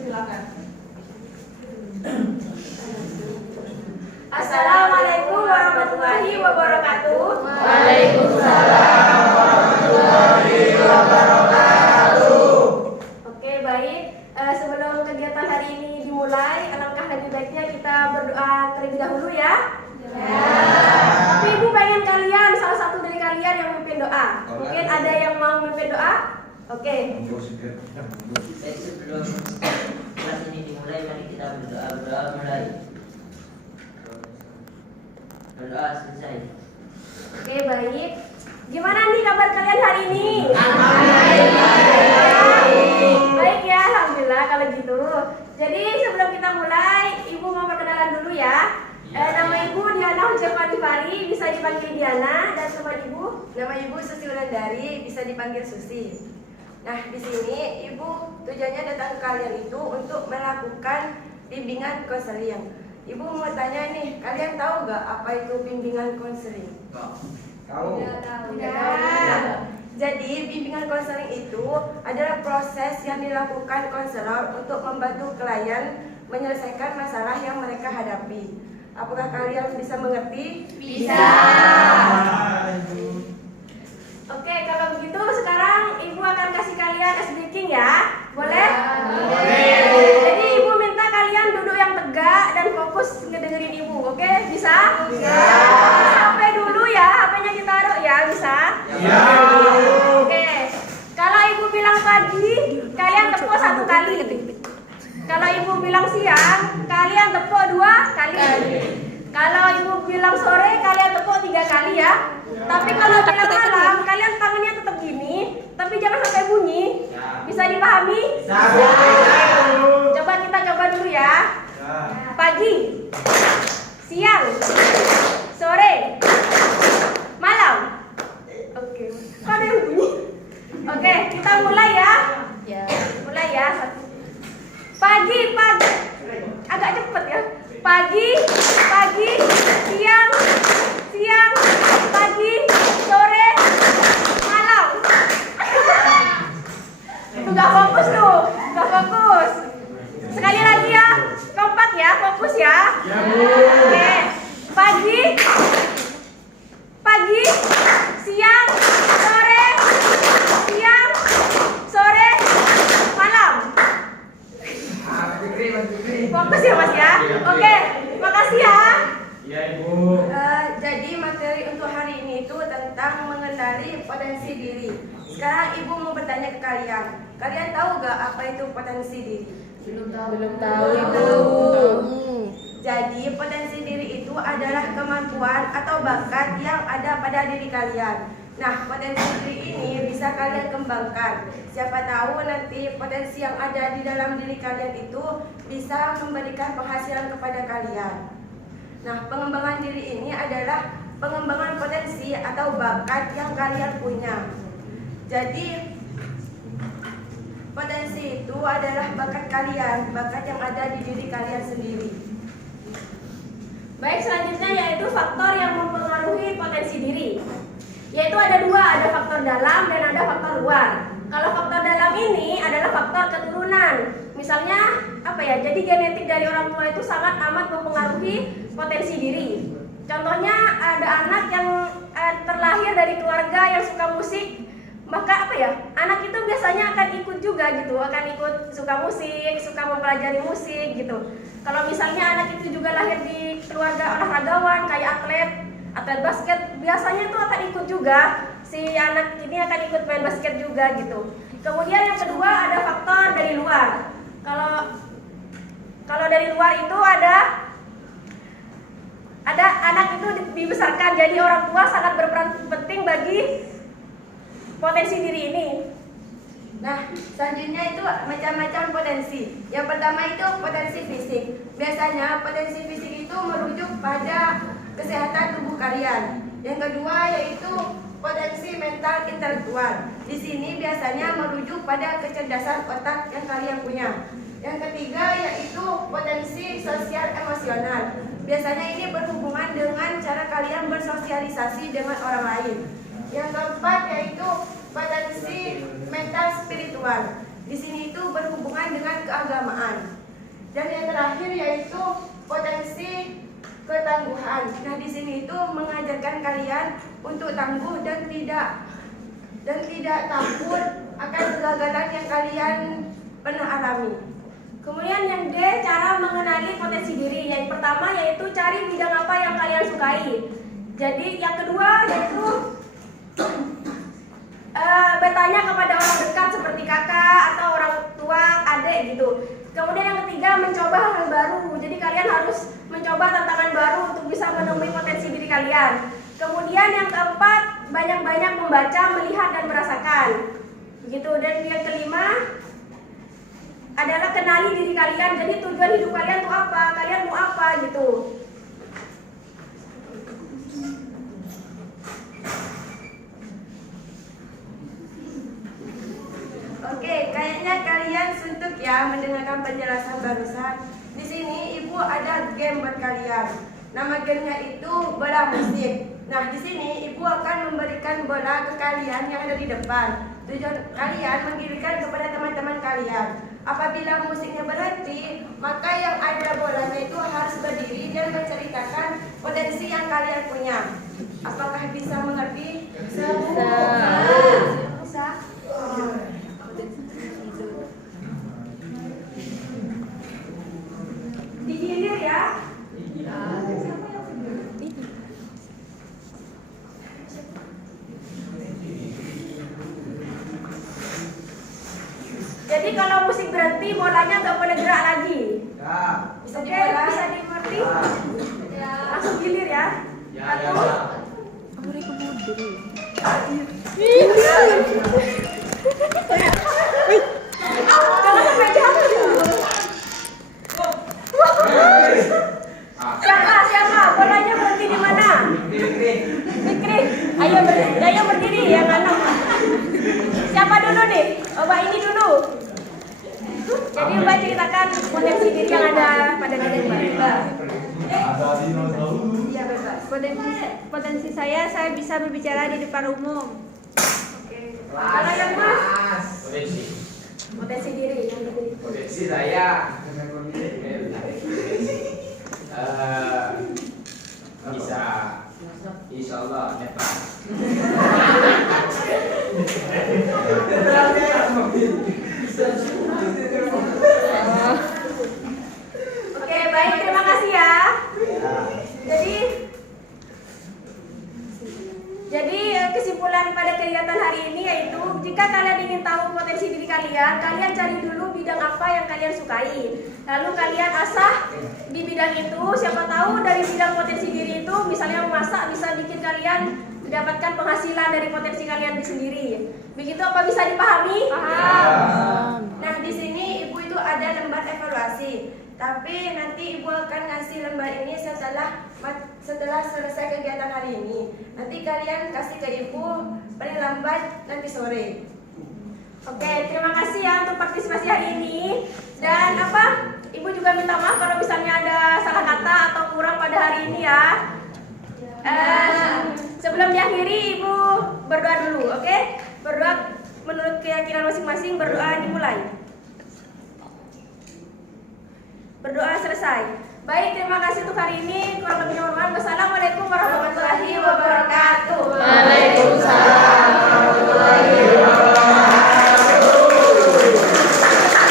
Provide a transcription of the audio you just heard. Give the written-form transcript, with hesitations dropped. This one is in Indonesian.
Silakan. Assalamualaikum warahmatullahi wabarakatuh. Waalaikumsalam warahmatullahi wabarakatuh. Oke, baik. Sebelum kegiatan hari ini dimulai, alangkah lebih baiknya kita berdoa terlebih dahulu ya. Tapi Ibu pengen kalian, salah satu dari kalian yang memimpin doa. Mungkin ada yang mau memimpin doa? Oke. Baik, sebelum kelas ini dimulai, mari kita berdoa mulai. Berdoa selesai. Oke, baik. Gimana nih kabar kalian hari ini? Baik ya, alhamdulillah kalau gitu. Jadi sebelum kita mulai, Ibu mau perkenalan dulu ya. Nama Ibu Diana Hujafani Fari, bisa dipanggil Diana, dan teman Ibu, Nama Ibu Susi Wulandari, bisa dipanggil Susi. Nah, di sini Ibu tujuannya datang ke kalian itu untuk melakukan bimbingan konseling. Ibu mau tanya nih, kalian tahu gak apa itu bimbingan konseling? Tahu. Nah, jadi bimbingan konseling itu adalah proses yang dilakukan konselor untuk membantu klien menyelesaikan masalah yang mereka hadapi. Apakah kalian bisa mengerti? Bisa. Oke, kalau begitu sekarang Ibu akan kasih kalian ice breaking ya. Boleh? Boleh. Jadi Ibu minta kalian duduk yang tegak dan fokus ngedengerin Ibu. Oke, bisa? Bisa. Sampai dulu ya, HP-nya ditaruh ya, bisa? Iya. Oke. Kalau Ibu bilang pagi, kalian tepuk 1 kali. Kalau Ibu bilang siang, kalian tepuk 2 kali. Kalau Ibu bilang sore, kalian tepuk 3 kali ya. Tapi kalau bilang malam, kalian tangannya tetap gini, tapi jangan sampai bunyi. Bisa dipahami? Coba kita coba dulu ya. Pagi, siang, sore, malam. Oke. Kok ada yang bunyi? Oke, kita mulai ya. Mulai ya. Pagi. Agak cepet ya. Pagi, siang, pagi, sore, malam. Itu gak fokus tuh, gak fokus. Sekali lagi ya, kompak ya, fokus ya. Oke, pagi, siang, sore, malam. Fokus ya Mas ya. Oke, makasih ya. Iya, Ibu. Jadi materi untuk hari ini itu tentang mengenali potensi diri. Sekarang Ibu mau bertanya ke kalian. Kalian tahu gak apa itu potensi diri? Belum tahu Jadi potensi diri itu adalah kemampuan atau bakat yang ada pada diri kalian. Nah, potensi diri ini bisa kalian kembangkan. Siapa tahu nanti potensi yang ada di dalam diri kalian itu bisa memberikan penghasilan kepada kalian. Nah, pengembangan diri ini adalah pengembangan potensi atau bakat yang kalian punya. Jadi, potensi itu adalah bakat kalian, bakat yang ada di diri kalian sendiri. Baik, selanjutnya yaitu faktor yang mempengaruhi potensi diri. Yaitu ada 2, ada faktor dalam dan ada faktor luar. Kalau faktor dalam ini adalah faktor keturunan. Misalnya apa ya? Jadi genetik dari orang tua itu sangat amat mempengaruhi potensi diri. Contohnya ada anak yang terlahir dari keluarga yang suka musik, maka apa ya? Anak itu biasanya akan ikut juga gitu, akan ikut suka musik, suka mempelajari musik gitu. Kalau misalnya anak itu juga lahir di keluarga olahragawan kayak atlet basket, biasanya itu akan ikut juga, si anak ini akan ikut main basket juga gitu. Kemudian yang kedua ada faktor dari luar. Kalau dari luar itu ada anak itu dibesarkan, jadi orang tua sangat berperan penting bagi potensi diri ini. Nah, selanjutnya itu macam-macam potensi. Yang pertama itu potensi fisik. Biasanya potensi fisik itu merujuk pada kesehatan tubuh kalian. Yang kedua yaitu potensi mental intelektual. Di sini biasanya merujuk pada kecerdasan otak yang kalian punya. Yang ketiga yaitu potensi sosial emosional. Biasanya ini berhubungan dengan cara kalian bersosialisasi dengan orang lain. Yang keempat yaitu potensi mental spiritual. Di sini itu berhubungan dengan keagamaan. potensi ketangguhan. Nah, di sini itu mengajarkan kalian untuk tangguh dan tidak takut akan kegagalan yang kalian pernah alami. Kemudian yang D, cara mengenali potensi diri. Yang pertama yaitu cari bidang apa yang kalian sukai. Jadi yang kedua yaitu bertanya kepada orang dekat seperti kakak atau orang tua, adik gitu. Kemudian yang ketiga mencoba hal baru. Jadi kalian harus mencoba tantangan baru untuk bisa menemui potensi diri kalian. Kemudian yang keempat banyak-banyak membaca, melihat dan merasakan. Begitu. Dan yang kelima adalah kenali diri kalian. Jadi tujuan hidup kalian tuh apa? Kalian mau apa gitu. Oke, kayaknya kalian suntuk ya mendengarkan penjelasan barusan. Di sini ibu ada game buat kalian. Nama gamenya itu bola musik. Nah, di sini ibu akan memberikan bola ke kalian yang ada di depan. Tujuan kalian mengirimkan kepada teman-teman kalian. Apabila musiknya berhenti, maka yang ada bolanya itu harus berdiri dan menceritakan potensi yang kalian punya. Apakah bisa mengerti? Bisa. Digilir ya. Jadi kalau musik berhenti, bolanya nggak boleh gerak lagi. Ya. Bisa Oke, dimulai. bisa dimengerti? Ya. Langsung gilir ya. Ya, Satu. ya. Jangan sampai jatuh. Siapa? Bolanya berhenti di mana? Fikri. Ayo berdiri yang anak. Siapa dulu nih? Mbak ini dulu. Jadi Mbak ceritakan potensi diri yang ada pada diri Mbak. Iya, bebas. Potensi saya bisa berbicara di depan umum. Kalau yang Mas, Potensi. potensi diri yang diri. Potensi saya bisa, insya Allah hebat. Oke, baik, terima kasih ya. Jadi kesimpulan pada kegiatan hari ini yaitu jika kalian ingin tahu potensi diri kalian cari dulu bidang apa yang kalian sukai. Lalu kalian asah di bidang itu, siapa tahu dari bidang potensi diri itu misalnya memasak bisa bikin kalian mendapatkan penghasilan dari potensi kalian sendiri. Begitu apa bisa dipahami? Paham. Nah, di sini ibu itu ada lembar evaluasi. Tapi nanti ibu akan ngasih lembar ini setelah selesai kegiatan hari ini. Nanti kalian kasih ke ibu paling lambat nanti sore. Oke, terima kasih ya untuk partisipasi hari ini. Dan Ibu juga minta maaf kalau misalnya ada salah kata atau kurang pada hari ini ya. Sebelum diakhiri Ibu berdoa dulu, oke? Berdoa menurut keyakinan masing-masing, berdoa dimulai. Berdoa selesai. Baik, terima kasih untuk hari ini. Kurang lebihnya mohon maaf. Wassalamualaikum warahmatullahi wabarakatuh. Waalaikumsalam.